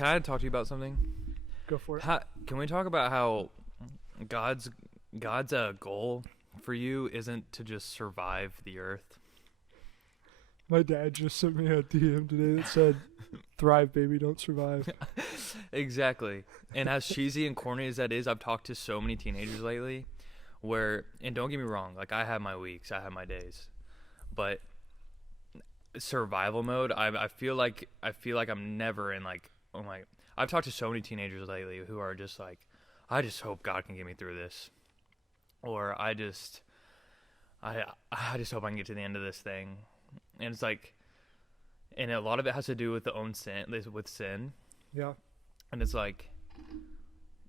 I talk to you about something? Go for it. Can we talk about how God's goal for you isn't to just survive the earth? My dad just sent me a DM today that said, "Thrive, baby, don't survive." Exactly. And as cheesy and corny as that is, I've talked to so many teenagers lately where, and don't get me wrong, like I have my weeks, I have my days, but survival mode, I feel like I'm never in like, oh my, I've talked to so many teenagers lately who are just like, I just hope God can get me through this, or I just hope I can get to the end of this thing. And it's like, and a lot of it has to do with with sin. Yeah. And it's like,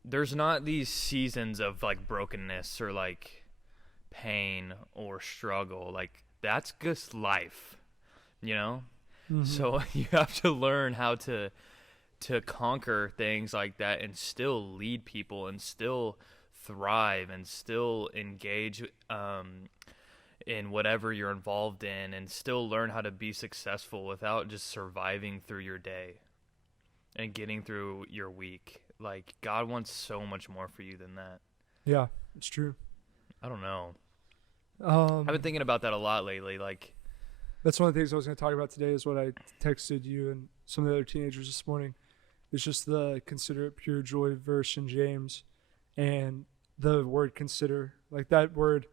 there's not these seasons of like brokenness or like pain or struggle. Like that's just life, you know? Mm-hmm. So you have to learn how to conquer things like that and still lead people and still thrive and still engage in whatever you're involved in and still learn how to be successful without just surviving through your day and getting through your week. Like God wants so much more for you than that. Yeah, it's true. I don't know. I've been thinking about that a lot lately. Like that's one of the things I was going to talk about today is what I texted you and some of the other teenagers this morning. It's just the consider it pure joy verse in James and the word consider. Like that word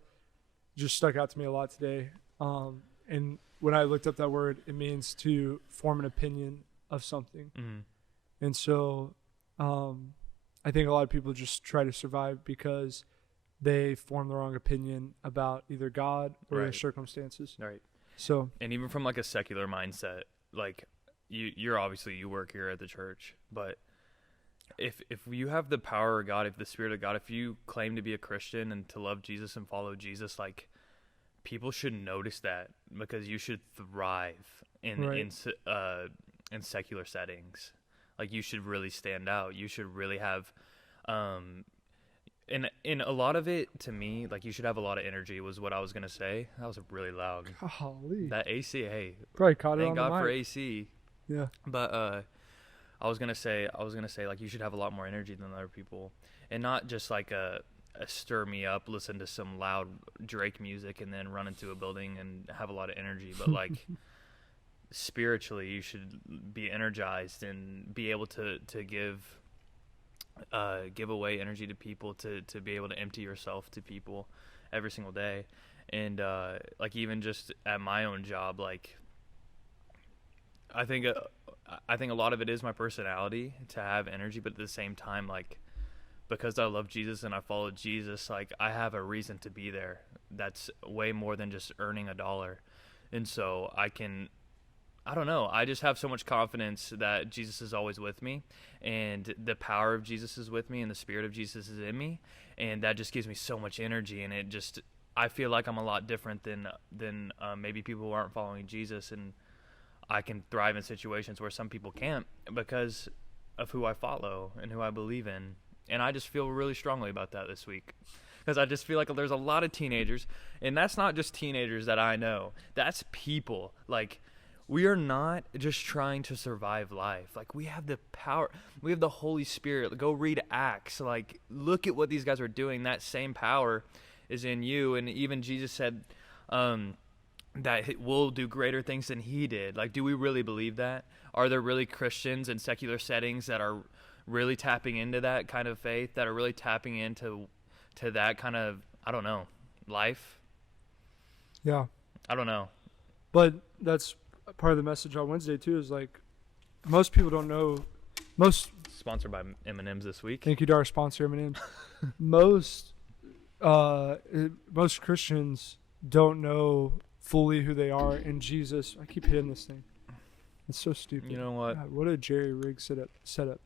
just stuck out to me a lot today. And when I looked up that word, it means to form an opinion of something. Mm-hmm. And so I think a lot of people just try to survive because they form the wrong opinion about either God or their circumstances. Right. So, and even from like a secular mindset, like you're obviously, you work here at the church, but if you have the power of God, if the Spirit of God, if you claim to be a Christian and to love Jesus and follow Jesus, like people should notice that because you should thrive in secular settings. Like you should really stand out. You should really have, and a lot of it to me, like you should have a lot of energy was what I was gonna say. That was really loud. Golly. That AC, hey, probably caught it on thank the God mic. for AC. Yeah. But I was gonna say like you should have a lot more energy than other people, and not just like a stir me up, listen to some loud Drake music, and then run into a building and have a lot of energy. But like spiritually, you should be energized and be able to give away energy to people, to be able to empty yourself to people every single day. And like even just at my own job, like I think a lot of it is my personality to have energy, but at the same time, like because I love Jesus and I follow Jesus, like I have a reason to be there. That's way more than just earning $1. And so I don't know. I just have so much confidence that Jesus is always with me, and the power of Jesus is with me, and the Spirit of Jesus is in me, and that just gives me so much energy. And I feel like I'm a lot different than maybe people who aren't following Jesus, and I can thrive in situations where some people can't because of who I follow and who I believe in. And I just feel really strongly about that this week. Because I just feel like there's a lot of teenagers, and that's not just teenagers that I know. That's people. Like, we are not just trying to survive life. Like, we have the power. We have the Holy Spirit. Go read Acts. Like, look at what these guys are doing. That same power is in you. And even Jesus said that we'll do greater things than he did. Like, do we really believe that? Are there really Christians in secular settings that are really tapping into that kind of faith, that are really tapping into that kind of, I don't know, life? Yeah. I don't know. But that's part of the message on Wednesday too, is like most people don't know. Sponsored by M&M's this week. Thank you to our sponsor M&M's. most Christians don't know fully who they are in Jesus. I keep hitting this thing. It's so stupid. You know what? God, what a jerry rig setup.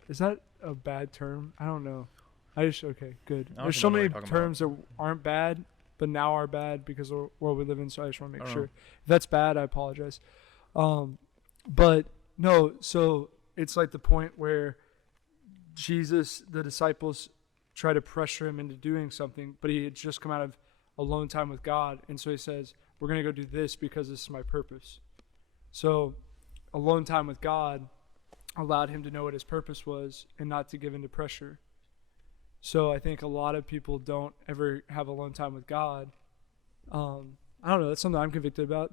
Is that a bad term? I don't know. Okay, good. There's so many terms that aren't bad, but now are bad because of the world we live in, so I just want to make sure. If that's bad, I apologize. But no, so it's like the point where Jesus, the disciples try to pressure him into doing something, but he had just come out of alone time with God, and so he says, we're going to go do this because this is my purpose. So alone time with God allowed him to know what his purpose was and not to give into pressure. So I think a lot of people don't ever have alone time with God. I don't know. That's something I'm convicted about.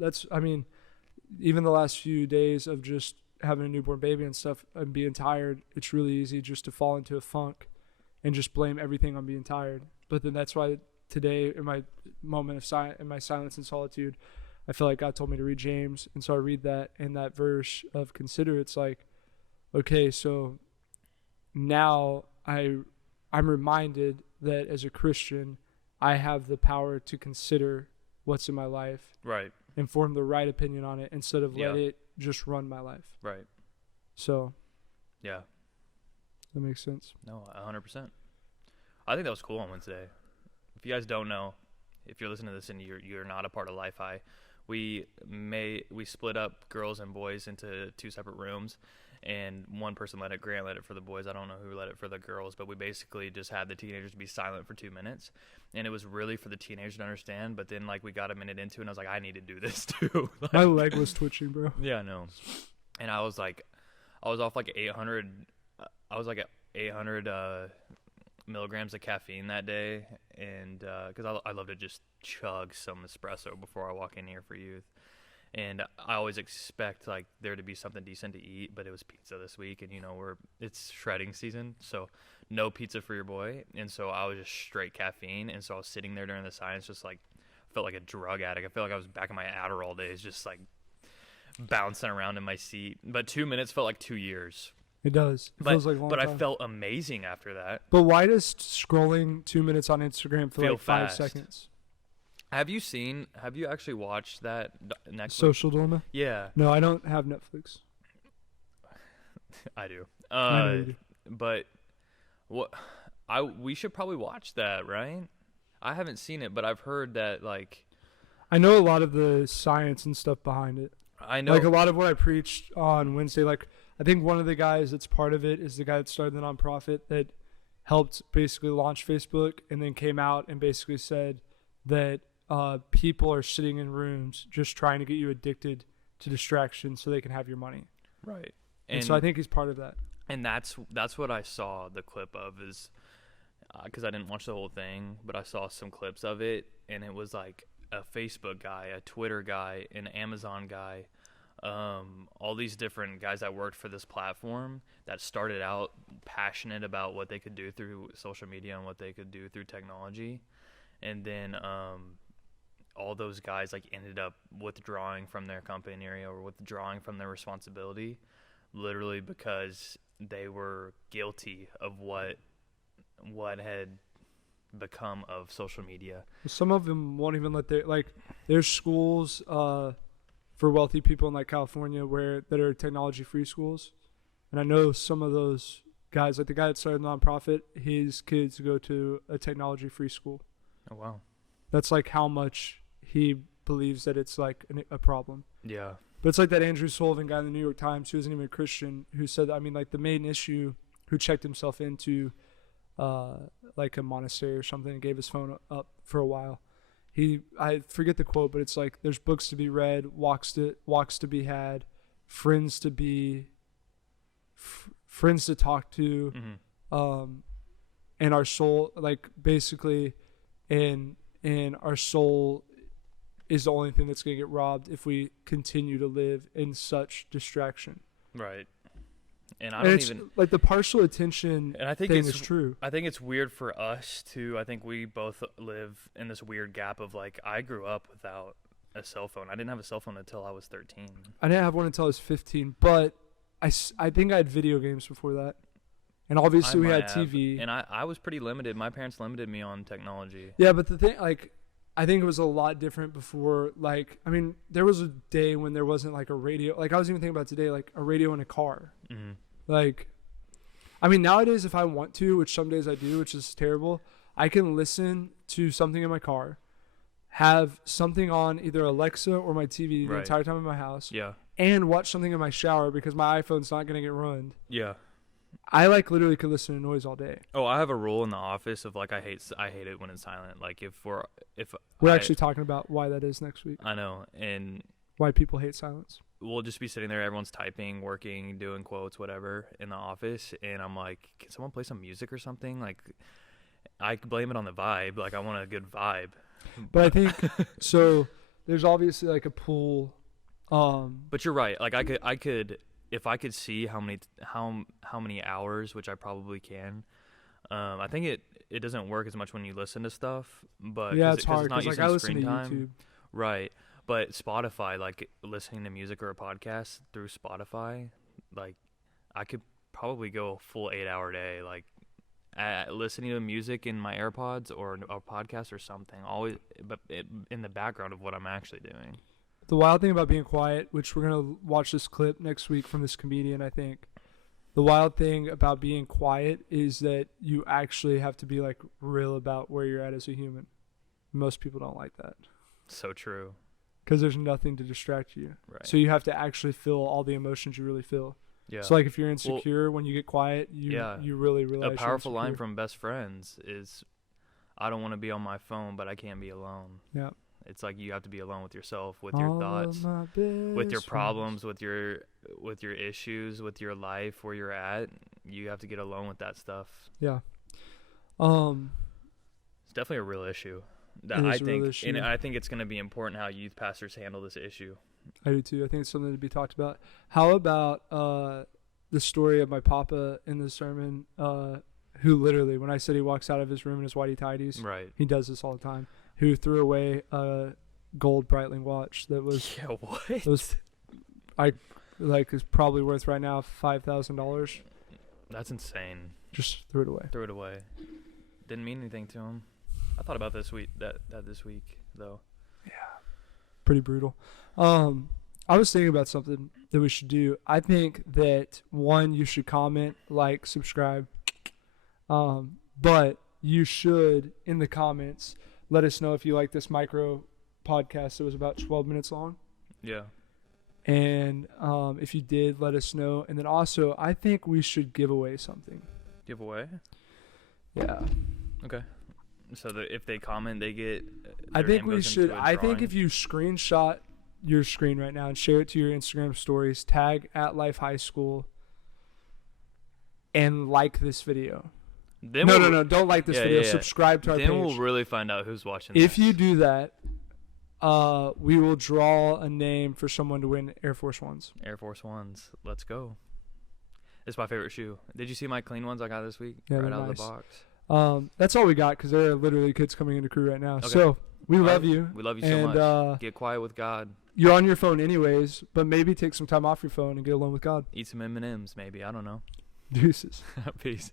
Even the last few days of just having a newborn baby and stuff and being tired, it's really easy just to fall into a funk and just blame everything on being tired. But then that's why today, in my moment of in my silence and solitude, I feel like God told me to read James. And so I read that, and that verse of consider, it's like, okay, so now I'm reminded that as a Christian, I have the power to consider what's in my life. Right. And form the right opinion on it instead of let it just run my life. Right. So. Yeah. That makes sense. No, 100%. I think that was cool on Wednesday. If you guys don't know, if you're listening to this and you're not a part of Life High, we split up girls and boys into 2 separate rooms, and one person led it. Grant led it for the boys. I don't know who led it for the girls, but we basically just had the teenagers be silent for 2 minutes, and it was really for the teenagers to understand. But then we got a minute into it, and I was like, I need to do this too. My leg was twitching, bro. Yeah, I know. And I was off 800. I was at 800 milligrams of caffeine that day, and because I love to just chug some espresso before I walk in here for youth. And I always expect there to be something decent to eat, but it was pizza this week, and it's shredding season, so no pizza for your boy. And so I was just straight caffeine, and so I was sitting there during the science, just felt like a drug addict. I felt like I was back in my Adderall days, just bouncing around in my seat. But 2 minutes felt like 2 years. It does. It feels like a long time. But I felt amazing after that. But why does scrolling 2 minutes on Instagram feel like 5 seconds? Have you actually watched that Netflix? Social Dilemma? Yeah. No, I don't have Netflix. I do. I know you do. But we should probably watch that, right? I haven't seen it, but I've heard that I know a lot of the science and stuff behind it. I know a lot of what I preached on Wednesday. I think one of the guys that's part of it is the guy that started the nonprofit that helped basically launch Facebook, and then came out and basically said that people are sitting in rooms just trying to get you addicted to distraction so they can have your money. Right. And so I think he's part of that. And that's what I saw the clip of, is because I didn't watch the whole thing, but I saw some clips of it, and it was a Facebook guy, a Twitter guy, an Amazon guy, all these different guys that worked for this platform that started out passionate about what they could do through social media and what they could do through technology. And then all those guys ended up withdrawing from their company area or withdrawing from their responsibility, literally because they were guilty of what had become of social media. Some of them won't even let there's schools for wealthy people in California that are technology free schools, and I know some of those guys, the guy that started the nonprofit, his kids go to a technology free school. Oh wow. That's how much he believes that it's a problem. Yeah. But it's that Andrew Sullivan guy in the New York Times, who isn't even a Christian, who said, the main issue, who checked himself into a monastery or something and gave his phone up for a while. I forget the quote, but it's there's books to be read, walks to be had, friends to talk to, mm-hmm. And our soul, basically, and our soul is the only thing that's going to get robbed if we continue to live in such distraction. Right. And the partial attention and I think thing is true. I think it's weird for us too. I think we both live in this weird gap of I grew up without a cell phone. I didn't have a cell phone until I was 13. I didn't have one until I was 15, but I think I had video games before that. And obviously we had TV. And I was pretty limited. My parents limited me on technology. Yeah, but the thing, I think it was a lot different before. There was a day when there wasn't a radio. I was even thinking about today, a radio in a car. Mm-hmm. Nowadays, if I want to, which some days I do, which is terrible, I can listen to something in my car, have something on either Alexa or my TV the entire time in my house. Yeah. And watch something in my shower because my iPhone's not going to get ruined. Yeah. I literally could listen to noise all day. Oh, I have a rule in the office of I hate it when it's silent. We're actually talking about why that is next week. I know, and why people hate silence. we'll just be sitting there, everyone's typing, working, doing quotes, whatever, in the office, and I'm like, can someone play some music or something? Like, I blame it on the vibe. Like, I want a good vibe. But I think so. There's obviously like a pool. But you're right. Like, I could, if I could see how many hours, which I probably can. I think it doesn't work as much when you listen to stuff, but yeah, it's hard because like I listen to YouTube. Right. But Spotify, like listening to music or a podcast through Spotify, like I could probably go a full 8-hour day, like listening to music in my AirPods or a podcast or something, always, but in the background of what I'm actually doing. The wild thing about being quiet, which we're gonna watch this clip next week from this comedian, I think. The wild thing about being quiet is that you actually have to be like real about where you're at as a human. Most people don't like that. So true. Because there's nothing to distract you. Right. So you have to actually feel all the emotions you really feel. Yeah. So like if you're insecure, when you get quiet, you really realize. A powerful line from Best Friends is, "I don't want to be on my phone, but I can't be alone." Yeah. It's like you have to be alone with yourself, with your thoughts, with your problems, with your issues, with your life, where you're at. You have to get alone with that stuff. Yeah. It's definitely a real issue. And I think it's going to be important how youth pastors handle this issue. I do too. I think it's something to be talked about. How about the story of my papa in the sermon, who literally, when I said he walks out of his room in his whitey tighties, right? He does this all the time. Who threw away a gold Breitling watch that was is probably worth right now $5,000. That's insane. Just threw it away. Didn't mean anything to him. I thought about this week though. Yeah, pretty brutal. I was thinking about something that we should do. I think that one, you should comment, like, subscribe, but you should in the comments let us know if you like this micro podcast that was about 12 minutes long. Yeah. And if you did, let us know. And then also, I think we should give away something. Give away? Yeah. Okay. So that if they comment, they get. I think we should. I think if you screenshot your screen right now and share it to your Instagram stories, tag at Life High School, and like this video. No, don't like this video. Yeah. Subscribe to our page. Then we'll really find out who's watching this. If you do that, we will draw a name for someone to win Air Force Ones. Air Force Ones. Let's go. It's my favorite shoe. Did you see my clean ones I got this week? Yeah, right out nice. of the box. That's all we got because there are literally kids coming into crew right now. Okay. So we love you. We love you so much. Get quiet with God. You're on your phone anyways, but maybe take some time off your phone and get alone with God. Eat some M&Ms maybe. I don't know. Deuces. Peace.